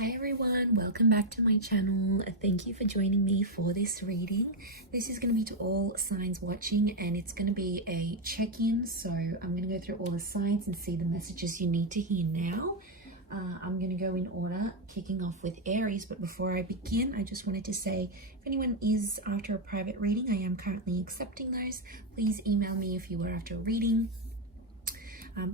Hi everyone, welcome back to my channel. Thank you for joining me for this reading. This is going to be to all signs watching, and it's going to be a check-in. So I'm going to go through all the signs and see the messages you need to hear now. I'm going to go in order, kicking off with Aries. But before I begin, I just wanted to say, if anyone is after a private reading, I am currently accepting those. Please email me if you are after a reading.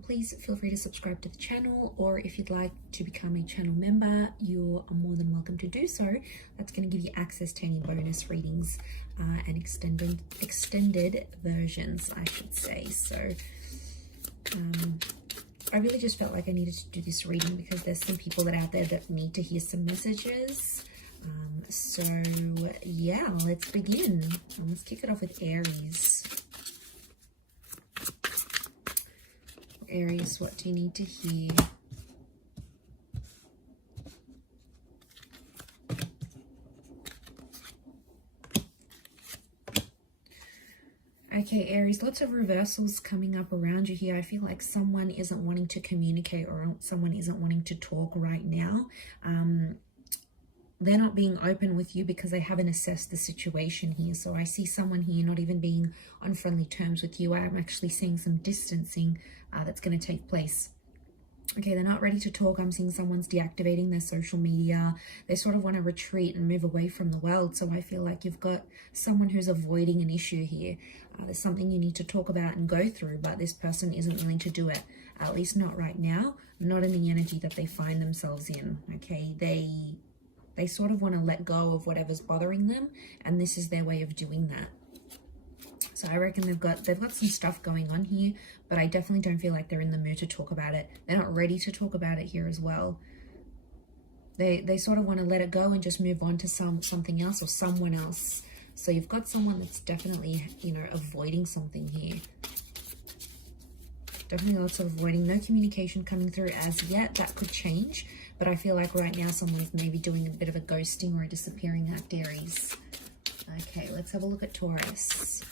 Please feel free to subscribe to the channel, or if you'd like to become a channel member, you are more than welcome to do so. That's going to give you access to any bonus readings and extended versions, I should say. So I really just felt like I needed to do this reading because there's some people that are out there that need to hear some messages. So yeah, let's begin. Let's kick it off with Aries. Aries, what do you need to hear? Okay, Aries, lots of reversals coming up around you here. I feel like someone isn't wanting to communicate, or someone isn't wanting to talk right now. They're not being open with you because they haven't assessed the situation here. So I see someone here not even being on friendly terms with you. I'm actually seeing some distancing that's going to take place. Okay, they're not ready to talk. I'm seeing someone's deactivating their social media. They sort of want to retreat and move away from the world. So I feel like you've got someone who's avoiding an issue here. There's something you need to talk about and go through, but this person isn't willing to do it, at least not right now, not in the energy that they find themselves in. Okay, they sort of want to let go of whatever's bothering them, and this is their way of doing that. So I reckon they've got some stuff going on here, but I definitely don't feel like they're in the mood to talk about it. They're not ready to talk about it here as well. They sort of want to let it go and just move on to something else or someone else. So you've got someone that's definitely, avoiding something here. Definitely lots of avoiding. No communication coming through as yet. That could change. But I feel like right now someone's maybe doing a bit of a ghosting or a disappearing act, Aries. Okay, let's have a look at Taurus.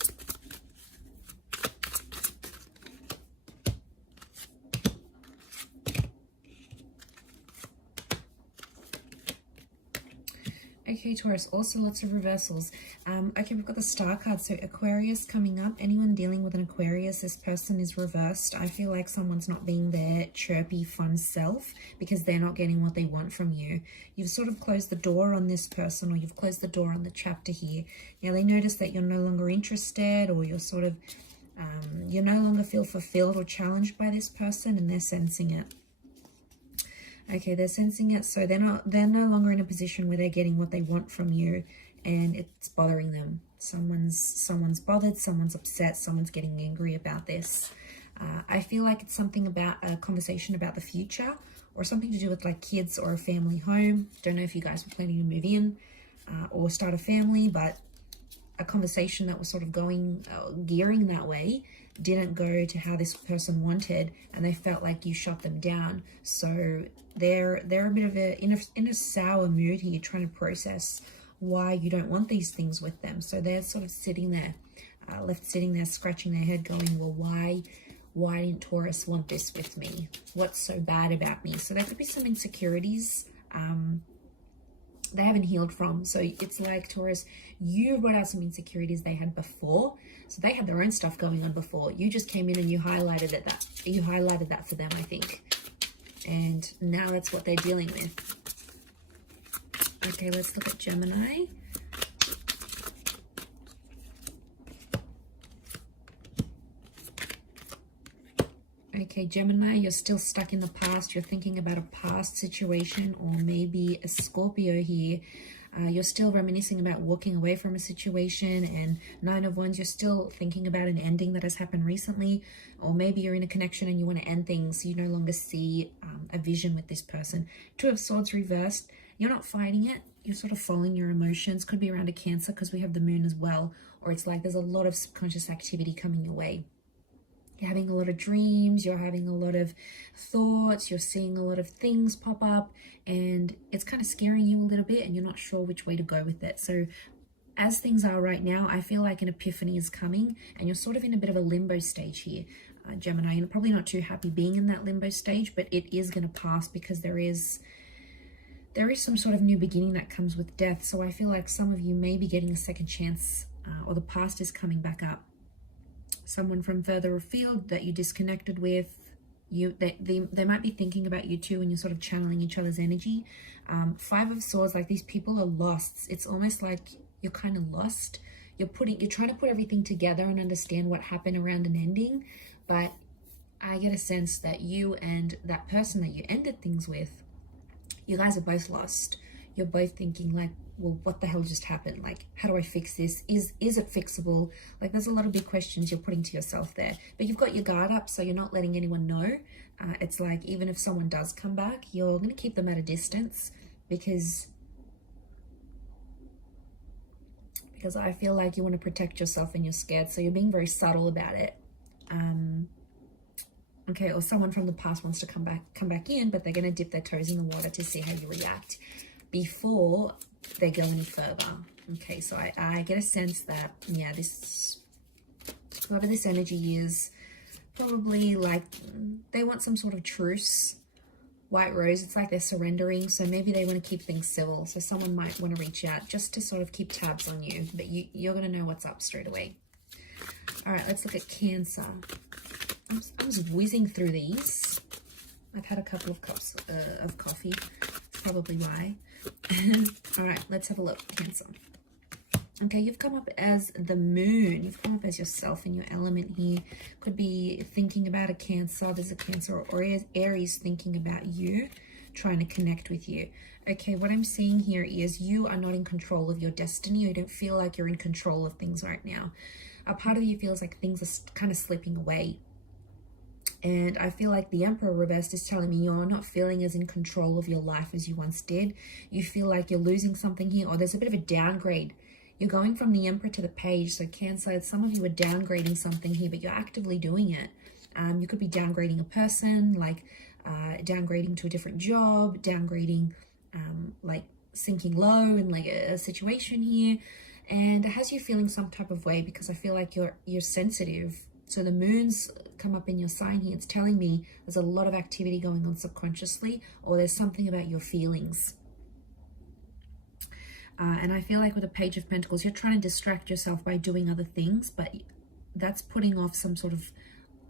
Okay, Taurus, also lots of reversals. Okay, we've got the Star card. So Aquarius coming up. Anyone dealing with an Aquarius, this person is reversed. I feel like someone's not being their chirpy, fun self because they're not getting what they want from you. You've sort of closed the door on this person, or you've closed the door on the chapter here. Now they notice that you're no longer interested, or you're sort of, you no longer feel fulfilled or challenged by this person, and they're sensing it. Okay, they're sensing it, so they're no longer in a position where they're getting what they want from you, and it's bothering them. Someone's bothered, someone's upset, someone's getting angry about this. I feel like it's something about a conversation about the future, or something to do with like kids or a family home. Don't know if you guys were planning to move in or start a family, but a conversation that was sort of gearing that way didn't go to how this person wanted, and they felt like you shut them down. So they're a bit of in a sour mood here, trying to process why you don't want these things with them. So they're sort of sitting there, left sitting there, scratching their head, going, well, why didn't Taurus want this with me? What's so bad about me? So there could be some insecurities they haven't healed from. So it's like, Taurus, you brought out some insecurities they had before. So they had their own stuff going on before. You just came in and you highlighted that for them, I think. And now that's what they're dealing with. Okay, let's look at Gemini. Okay, Gemini, you're still stuck in the past. You're thinking about a past situation, or maybe a Scorpio here. You're still reminiscing about walking away from a situation, and 9 of Wands, you're still thinking about an ending that has happened recently, or maybe you're in a connection and you want to end things, so you no longer see a vision with this person. 2 of Swords reversed. You're not fighting it. You're sort of following your emotions. Could be around a Cancer because we have the moon as well, or it's like there's a lot of subconscious activity coming your way. You're having a lot of dreams, you're having a lot of thoughts, you're seeing a lot of things pop up, and it's kind of scaring you a little bit, and you're not sure which way to go with it. So as things are right now, I feel like an epiphany is coming, and you're sort of in a bit of a limbo stage here. Gemini, you're probably not too happy being in that limbo stage, but it is going to pass because there is there is some sort of new beginning that comes with death. So I feel like some of you may be getting a second chance, or the past is coming back up. Someone from further afield that you disconnected with, they might be thinking about you too, and you're sort of channeling each other's energy. Five of Swords, like these people are lost. It's almost like you're kind of lost. You're trying to put everything together and understand what happened around an ending, but I get a sense that you and that person that you ended things with, you guys are both lost. You're both thinking like, well, what the hell just happened? Like, how do I fix this? Is it fixable? Like, there's a lot of big questions you're putting to yourself there, but you've got your guard up, so you're not letting anyone know. It's like, even if someone does come back, you're going to keep them at a distance, because I feel like you want to protect yourself and you're scared, so you're being very subtle about it. Okay, or someone from the past wants to come back in, but they're going to dip their toes in the water to see how you react before they go any further. Okay, so I get a sense that, yeah, whoever this energy is, probably like they want some sort of truce. White Rose, it's like they're surrendering, so maybe they want to keep things civil. So someone might want to reach out just to sort of keep tabs on you, but you're going to know what's up straight away. All right, let's look at Cancer. I'm just whizzing through these. I've had a couple of cups of coffee. That's probably why. All right, let's have a look. Cancer. Okay, you've come up as the Moon. You've come up as yourself in your element here. Could be thinking about a Cancer. There's a Cancer or Aries thinking about you, trying to connect with you. Okay, what I'm seeing here is you are not in control of your destiny. You don't feel like you're in control of things right now. A part of you feels like things are kind of slipping away. And I feel like the Emperor reversed is telling me you're not feeling as in control of your life as you once did. You feel like you're losing something here, or there's a bit of a downgrade. You're going from the Emperor to the Page. So Cancer, some of you are downgrading something here, but you're actively doing it. You could be downgrading a person, like downgrading to a different job, downgrading, like sinking low in like a situation here. And it has you feeling some type of way, because I feel like you're sensitive. So the Moon's come up in your sign here. It's telling me there's a lot of activity going on subconsciously, or there's something about your feelings. And I feel like with the Page of Pentacles, you're trying to distract yourself by doing other things, but that's putting off some sort of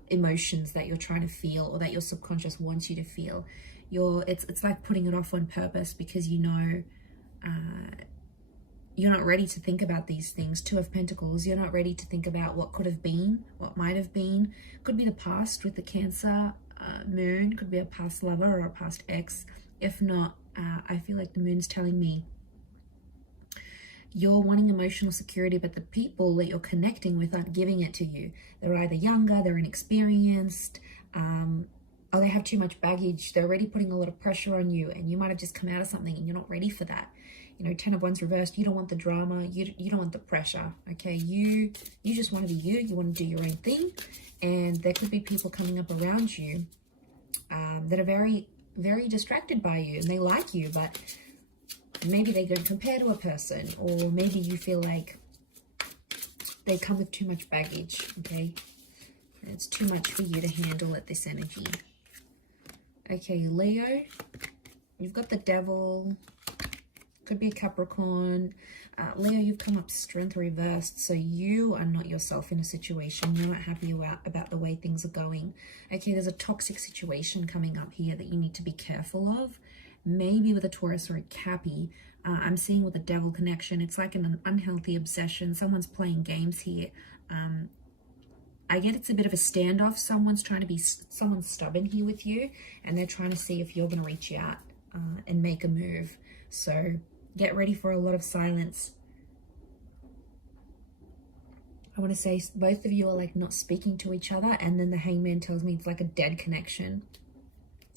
emotions that you're trying to feel, or that your subconscious wants you to feel. It's like putting it off on purpose, because you know you're not ready to think about these things. Two of Pentacles, you're not ready to think about what could have been, what might have been. Could be the past with the Cancer Moon, could be a past lover or a past ex. If not, I feel like the Moon's telling me you're wanting emotional security, but the people that you're connecting with aren't giving it to you. They're either younger, they're inexperienced, or they have too much baggage. They're already putting a lot of pressure on you, and you might have just come out of something and you're not ready for that. You know, 10 of Wands reversed, you don't want the drama, you don't want the pressure, okay? You just want to be you, you want to do your own thing, and there could be people coming up around you that are very, very distracted by you, and they like you, but maybe they don't compare to a person, or maybe you feel like they come with too much baggage, okay? It's too much for you to handle at this energy. Okay, Leo, you've got the Devil, could be a Capricorn. Leo, you've come up Strength reversed, so you are not yourself in a situation. You're not happy about the way things are going. Okay, there's a toxic situation coming up here that you need to be careful of. Maybe with a Taurus or a Cappy. I'm seeing with a Devil connection, it's like an unhealthy obsession. Someone's playing games here. I get it's a bit of a standoff. Someone's stubborn here with you, and they're trying to see if you're going to reach out and make a move. So get ready for a lot of silence. I want to say both of you are like not speaking to each other, and then the Hangman tells me it's like a dead connection.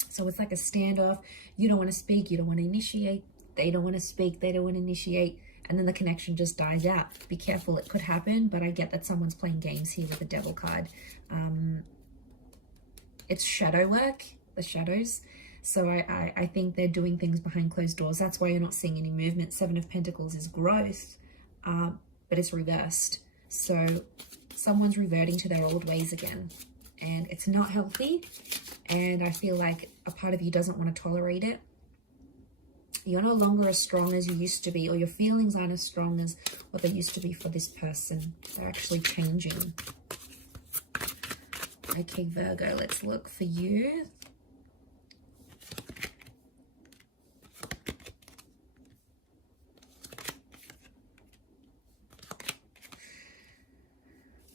So it's like a standoff. You don't want to speak, you don't want to initiate. They don't want to speak, they don't want to initiate. And then the connection just dies out. Be careful, it could happen, but I get that someone's playing games here with the Devil card. It's shadow work, the shadows. So I think they're doing things behind closed doors. That's why you're not seeing any movement. Seven of Pentacles is growth, but it's reversed. So someone's reverting to their old ways again, and it's not healthy. And I feel like a part of you doesn't want to tolerate it. You're no longer as strong as you used to be, or your feelings aren't as strong as what they used to be for this person. They're actually changing. Okay, Virgo, let's look for you.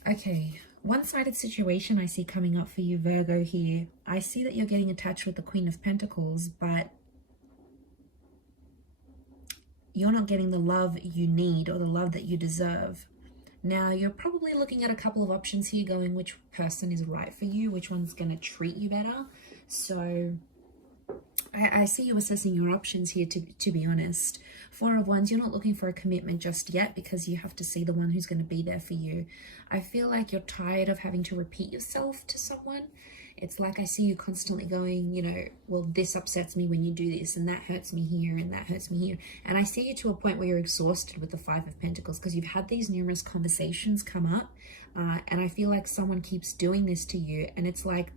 Okay, one-sided situation I see coming up for you, Virgo, here. I see that you're getting attached with the Queen of Pentacles, but you're not getting the love you need or the love that you deserve. Now, you're probably looking at a couple of options here, going which person is right for you, which one's going to treat you better. So I see you assessing your options here, to be honest. Four of Wands, you're not looking for a commitment just yet because you have to see the one who's going to be there for you. I feel like you're tired of having to repeat yourself to someone. It's like I see you constantly going, you know, well, this upsets me when you do this, and that hurts me here, and that hurts me here. And I see you to a point where you're exhausted with the Five of Pentacles because you've had these numerous conversations come up. And I feel like someone keeps doing this to you. And it's like,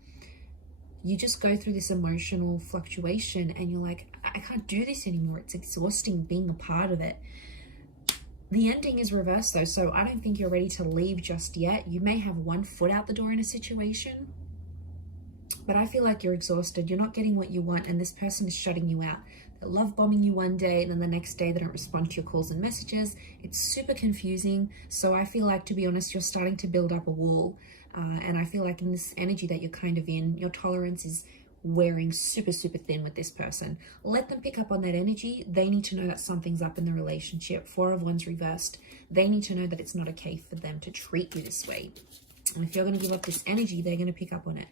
you just go through this emotional fluctuation and you're like, I can't do this anymore. It's exhausting being a part of it. The ending is reversed though, so I don't think you're ready to leave just yet. You may have one foot out the door in a situation, but I feel like you're exhausted. You're not getting what you want, and this person is shutting you out. They're love bombing you one day, and then the next day they don't respond to your calls and messages. It's super confusing. So I feel like, to be honest, you're starting to build up a wall. And I feel like in this energy that you're kind of in, your tolerance is wearing super, super thin with this person. Let them pick up on that energy. They need to know that something's up in the relationship. Four of Wands reversed. They need to know that it's not okay for them to treat you this way. And if you're going to give up this energy, they're going to pick up on it.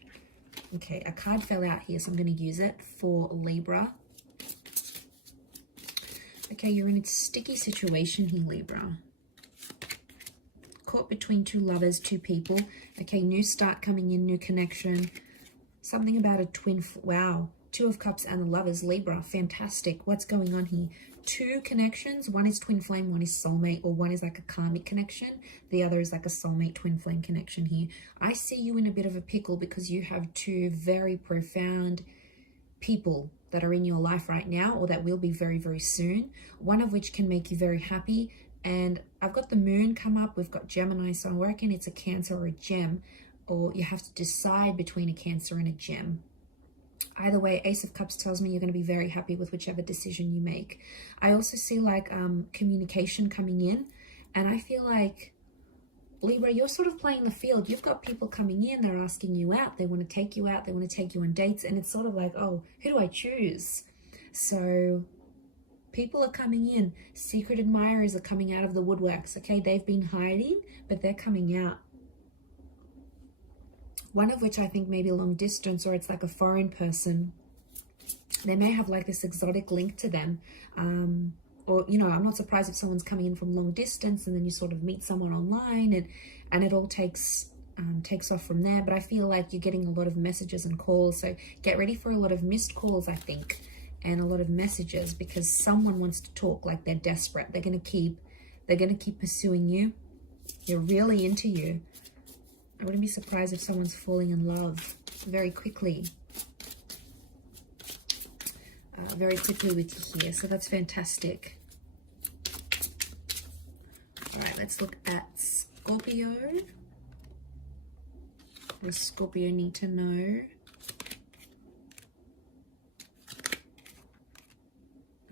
Okay, a card fell out here, so I'm going to use it for Libra. Okay, you're in a sticky situation here, Libra. Caught between two lovers, two people. Okay, new start coming in, new connection. Something about a twin. Wow, Two of Cups and the Lovers, Libra. Fantastic. What's going on here? Two connections. One is twin flame, one is soulmate, or one is like a karmic connection. The other is like a soulmate twin flame connection here. I see you in a bit of a pickle because you have two very profound people that are in your life right now, or that will be very, very soon. One of which can make you very happy. And I've got the moon come up. We've got Gemini, so I'm working it's a Cancer or a Gem, or you have to decide between a Cancer and a Gem. Either way, Ace of Cups tells me you're going to be very happy with whichever decision you make. I also see like communication coming in, and I feel like, Libra, you're sort of playing the field. You've got people coming in, they're asking you out, they want to take you out, they want to take you on dates, and it's sort of like, oh, who do I choose? So people are coming in. Secret admirers are coming out of the woodworks, okay? They've been hiding, but they're coming out. One of which I think may be long distance, or it's like a foreign person. They may have like this exotic link to them. Or, you know, I'm not surprised if someone's coming in from long distance and then you sort of meet someone online and it all takes off from there. But I feel like you're getting a lot of messages and calls. So get ready for a lot of missed calls, I think, and a lot of messages, because someone wants to talk like they're desperate. They're going to keep pursuing you. They're really into you. I wouldn't be surprised if someone's falling in love very quickly. Very quickly with you here. So that's fantastic. All right, let's look at Scorpio. What does Scorpio need to know?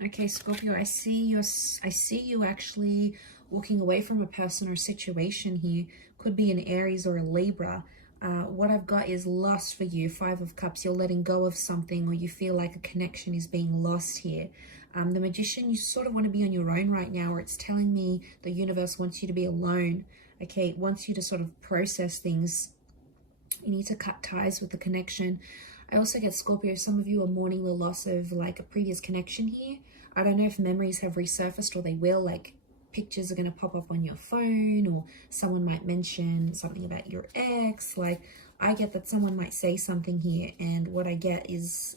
Okay, Scorpio, I see you actually walking away from a person or situation here. Could be an Aries or a Libra. What I've got is loss for you. Five of Cups, you're letting go of something, or you feel like a connection is being lost here. The Magician, you sort of want to be on your own right now, or it's telling me the universe wants you to be alone. Okay, it wants you to sort of process things. You need to cut ties with the connection. I also get, Scorpio, some of you are mourning the loss of like a previous connection here. I don't know if memories have resurfaced, or they will, like pictures are going to pop up on your phone, or someone might mention something about your ex. Like, I get that someone might say something here, and what I get is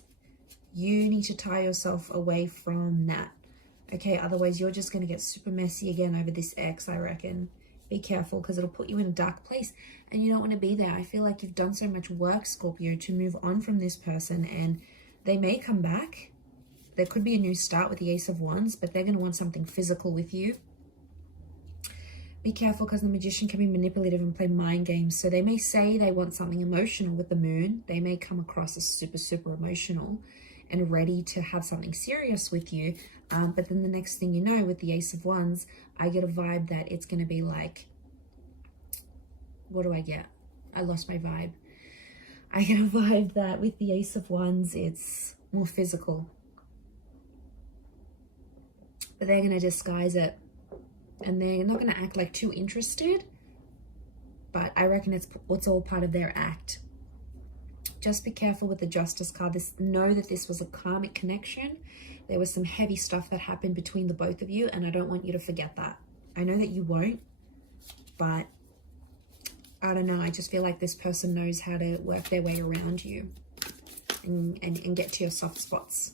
you need to tie yourself away from that. Okay, otherwise you're just going to get super messy again over this ex, I reckon. Be careful, because it'll put you in a dark place and you don't want to be there. I feel like you've done so much work, Scorpio, to move on from this person, and they may come back. There could be a new start with the Ace of Wands, but they're going to want something physical with you. Be careful, because the Magician can be manipulative and play mind games. So they may say they want something emotional with the Moon. They may come across as super, super emotional and ready to have something serious with you. But then the next thing you know, with the Ace of Wands, I get a vibe that it's going to be like, what do I get? I lost my vibe. I get a vibe that with the Ace of Wands, it's more physical. But they're going to disguise it. And they're not going to act like too interested. But I reckon it's all part of their act. Just be careful with the Justice card. Know that this was a karmic connection. There was some heavy stuff that happened between the both of you. And I don't want you to forget that. I know that you won't. But I don't know. I just feel like this person knows how to work their way around you. And get to your soft spots.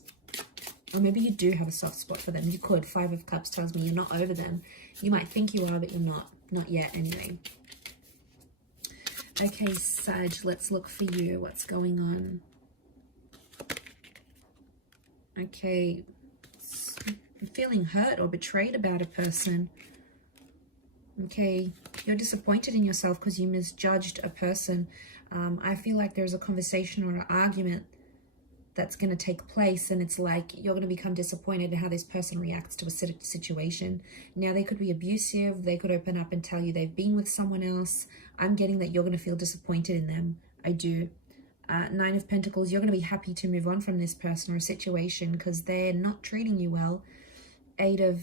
Or maybe you do have a soft spot for them. You could. 5 of Cups tells me you're not over them. You might think you are, but you're not. Not yet, anyway. Okay, Sag, let's look for you. What's going on? Okay. I'm feeling hurt or betrayed about a person. Okay. You're disappointed in yourself because you misjudged a person. I feel like there's a conversation or an argument that's going to take place, and it's like you're going to become disappointed in how this person reacts to a situation. Now, they could be abusive. They could open up and tell you they've been with someone else. I'm getting that you're going to feel disappointed in them. I do. 9 of Pentacles, you're going to be happy to move on from this person or a situation because they're not treating you well. 8 of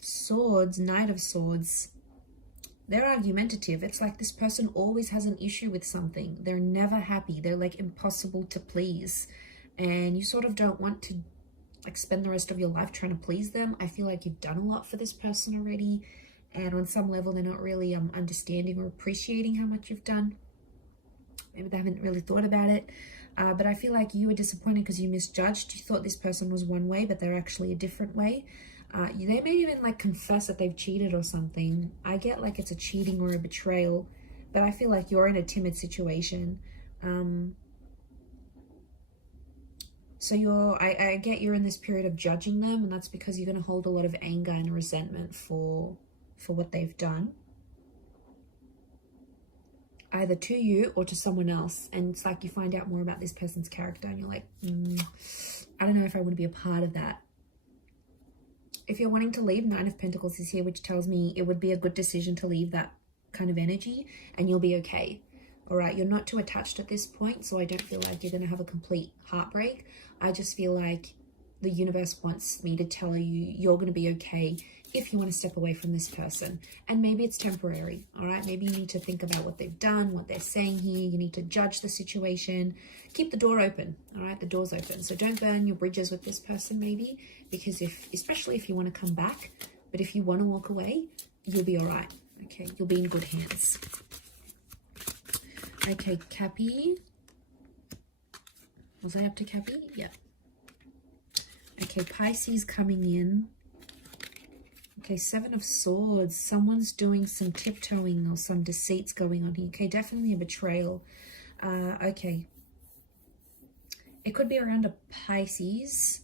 Swords, Knight of Swords, they're argumentative. It's like this person always has an issue with something. They're never happy. They're like impossible to please. And you sort of don't want to like spend the rest of your life trying to please them. I feel like you've done a lot for this person already. And on some level, they're not really understanding or appreciating how much you've done. Maybe they haven't really thought about it. But I feel like you were disappointed because you misjudged. You thought this person was one way, but they're actually a different way. They may even like confess that they've cheated or something. I get like it's a cheating or a betrayal. But I feel like you're in a timid situation. So I get you're in this period of judging them, and that's because you're going to hold a lot of anger and resentment for what they've done. Either to you or to someone else. And it's like you find out more about this person's character and you're like, I don't know if I want to be a part of that. If you're wanting to leave, 9 of Pentacles is here, which tells me it would be a good decision to leave that kind of energy and you'll be okay. All right, you're not too attached at this point, so I don't feel like you're going to have a complete heartbreak. I just feel like the universe wants me to tell you you're going to be okay if you want to step away from this person. And maybe it's temporary, all right? Maybe you need to think about what they've done, what they're saying here. You need to judge the situation. Keep the door open, all right? The door's open. So don't burn your bridges with this person maybe, because especially if you want to come back, but if you want to walk away, you'll be all right, okay? You'll be in good hands. Okay, Cappy. Was I up to Cappy? Yeah. Okay, Pisces coming in. Okay, 7 of Swords. Someone's doing some tiptoeing or some deceits going on here. Okay, definitely a betrayal. Okay. It could be around a Pisces.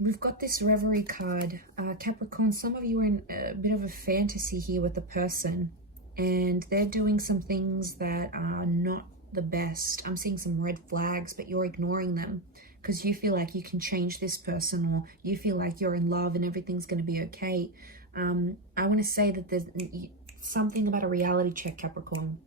We've got this Reverie card. Capricorn, some of you are in a bit of a fantasy here with the person. And they're doing some things that are not the best. I'm seeing some red flags, but you're ignoring them because you feel like you can change this person, or you feel like you're in love and everything's going to be okay. I want to say that there's something about a reality check, Capricorn.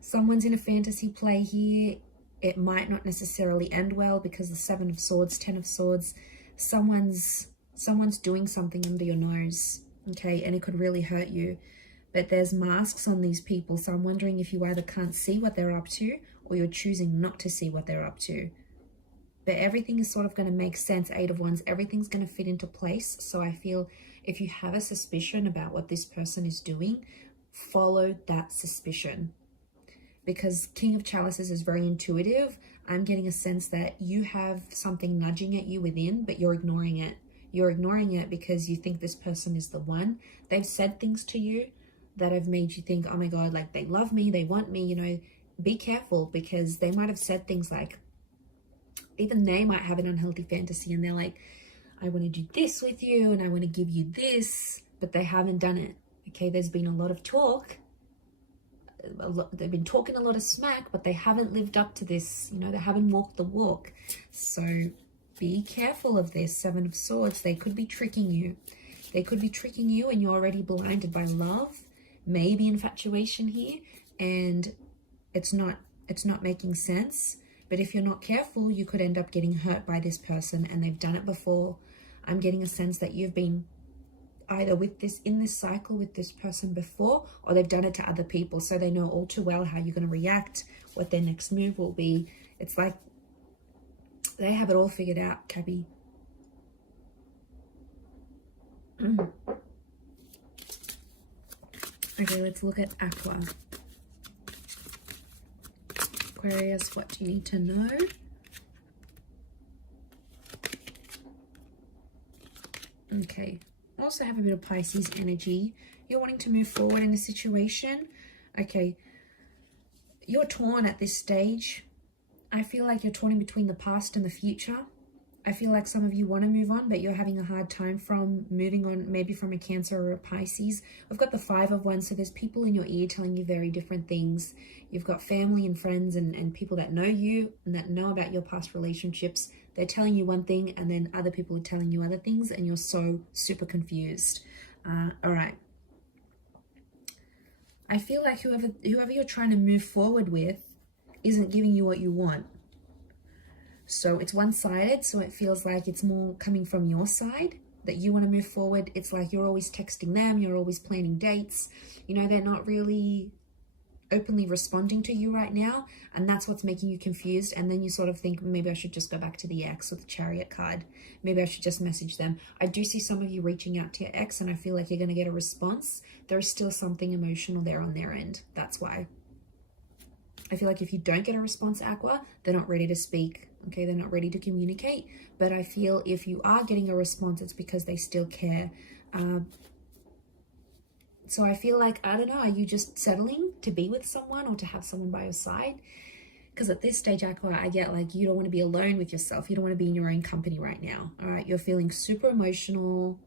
Someone's in a fantasy play here. It might not necessarily end well because the 7 of Swords, 10 of Swords, someone's doing something under your nose. Okay, and it could really hurt you. But there's masks on these people, so I'm wondering if you either can't see what they're up to or you're choosing not to see what they're up to. But everything is sort of going to make sense, 8 of Wands. Everything's going to fit into place. So I feel if you have a suspicion about what this person is doing, follow that suspicion. Because King of Chalices is very intuitive. I'm getting a sense that you have something nudging at you within, but you're ignoring it. You're ignoring it because you think this person is the one. They've said things to you that have made you think, oh my God, like they love me, they want me, you know. Be careful because they might have said things like, even they might have an unhealthy fantasy and they're like, I want to do this with you and I want to give you this, but they haven't done it. Okay, there's been a lot of talk. They've been talking a lot of smack, but they haven't lived up to this. You know, they haven't walked the walk. So be careful of this. Seven of Swords. They could be tricking you. They could be tricking you and you're already blinded by love, maybe infatuation here, and it's not making sense. But if you're not careful, you could end up getting hurt by this person, and they've done it before. I'm getting a sense that you've been either in this cycle with this person before, or they've done it to other people, so they know all too well how you're going to react, what their next move will be. It's like they have it all figured out, Cabby. Okay, let's look at Aqua. Aquarius, what do you need to know? Okay. Also have a bit of Pisces energy. You're wanting to move forward in a situation. Okay. You're torn at this stage. I feel like you're torn in between the past and the future. I feel like some of you want to move on, but you're having a hard time from moving on, maybe from a Cancer or a Pisces. We've got the Five of Wands, so there's people in your ear telling you very different things. You've got family and friends and people that know you and that know about your past relationships. They're telling you one thing, and then other people are telling you other things, and you're so super confused. All right. I feel like whoever you're trying to move forward with isn't giving you what you want. So it's one-sided, so it feels like it's more coming from your side, that you want to move forward. It's like you're always texting them, you're always planning dates. You know, they're not really openly responding to you right now, and that's what's making you confused. And then you sort of think, maybe I should just go back to the ex with the Chariot card. Maybe I should just message them. I do see some of you reaching out to your ex, and I feel like you're going to get a response. There is still something emotional there on their end. That's why. I feel like if you don't get a response, Aqua, they're not ready to speak. Okay, they're not ready to communicate. But I feel if you are getting a response, it's because they still care. So I feel like, I don't know, are you just settling to be with someone or to have someone by your side? Because at this stage, Aqua, I get like you don't want to be alone with yourself. You don't want to be in your own company right now. All right, you're feeling super emotional.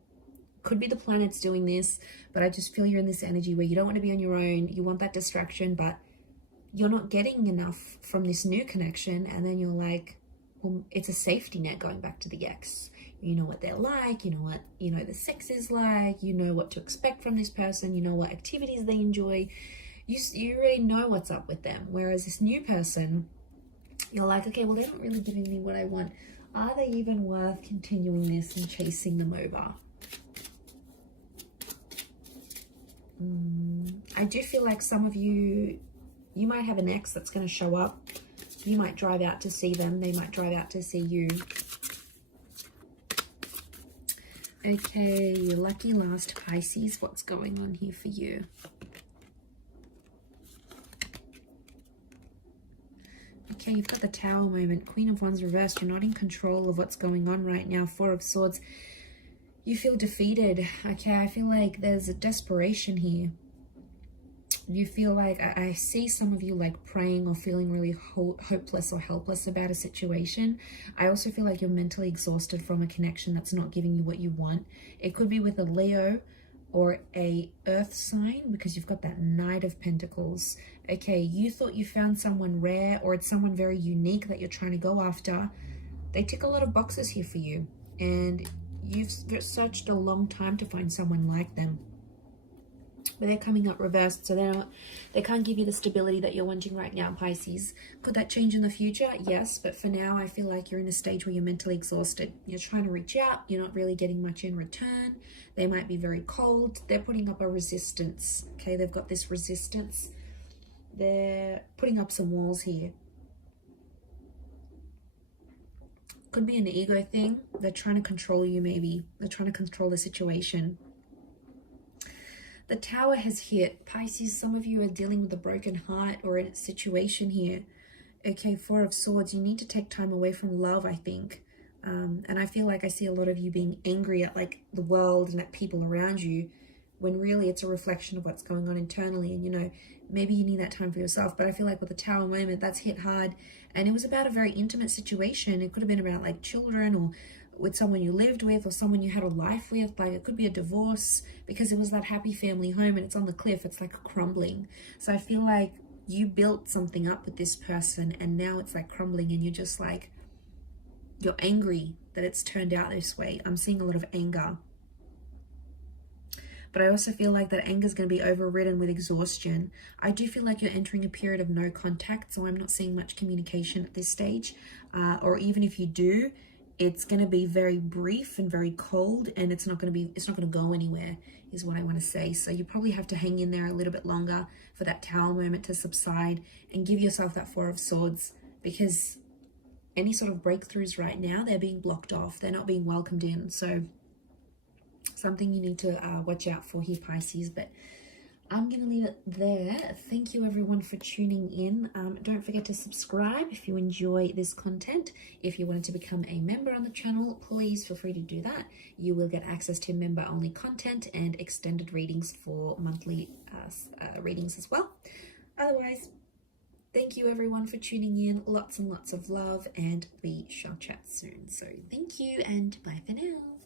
Could be the planets doing this, but I just feel you're in this energy where you don't want to be on your own. You want that distraction, but you're not getting enough from this new connection. And then you're like, well, it's a safety net going back to the ex. You know what they're like, you know what, the sex is like, you know what to expect from this person, you know what activities they enjoy. You already know what's up with them. Whereas this new person, you're like, okay, well, they're not really giving me what I want. Are they even worth continuing this and chasing them over? I do feel like some of you might have an ex that's going to show up. You might drive out to see them. They might drive out to see you. Okay, your lucky last Pisces. What's going on here for you? Okay, you've got the Tower moment. Queen of Wands reversed. You're not in control of what's going on right now. Four of Swords. You feel defeated. Okay, I feel like there's a desperation here. You feel like, I see some of you like praying or feeling really hopeless or helpless about a situation. I also feel like you're mentally exhausted from a connection that's not giving you what you want. It could be with a Leo or a earth sign, because you've got that Knight of Pentacles. Okay, you thought you found someone rare, or it's someone very unique that you're trying to go after. They tick a lot of boxes here for you, and you've searched a long time to find someone like them. But they're coming up reversed, so they can't give you the stability that you're wanting right now, Pisces. Could that change in the future? Yes, but for now, I feel like you're in a stage where you're mentally exhausted. You're trying to reach out. You're not really getting much in return. They might be very cold. They're putting up a resistance. Okay, they've got this resistance. They're putting up some walls here. Could be an ego thing. They're trying to control you, maybe. They're trying to control the situation. The Tower has hit. Pisces, some of you are dealing with a broken heart or in a situation here. Okay, Four of Swords. You need to take time away from love, I think. And I feel like I see a lot of you being angry at like the world and at people around you when really it's a reflection of what's going on internally. And, you know, maybe you need that time for yourself. But I feel like with the Tower moment, that's hit hard. And it was about a very intimate situation. It could have been about like children, or with someone you lived with, or someone you had a life with. Like it could be a divorce, because it was that happy family home and it's on the cliff. It's like crumbling. So I feel like you built something up with this person and now it's like crumbling, and you're just like, you're angry that it's turned out this way. I'm seeing a lot of anger. But I also feel like that anger is going to be overridden with exhaustion. I do feel like you're entering a period of no contact, so I'm not seeing much communication at this stage. Or even if you do, it's going to be very brief and very cold, and it's not going to go anywhere, is what I want to say. So you probably have to hang in there a little bit longer for that Tower moment to subside, and give yourself that Four of Swords, because any sort of breakthroughs right now, they're being blocked off. They're not being welcomed in. So something you need to watch out for here, Pisces. But I'm going to leave it there. Thank you everyone for tuning in. Don't forget to subscribe if you enjoy this content. If you wanted to become a member on the channel, please feel free to do that. You will get access to member-only content and extended readings for monthly readings as well. Otherwise, thank you everyone for tuning in. Lots and lots of love, and we shall chat soon. So thank you and bye for now.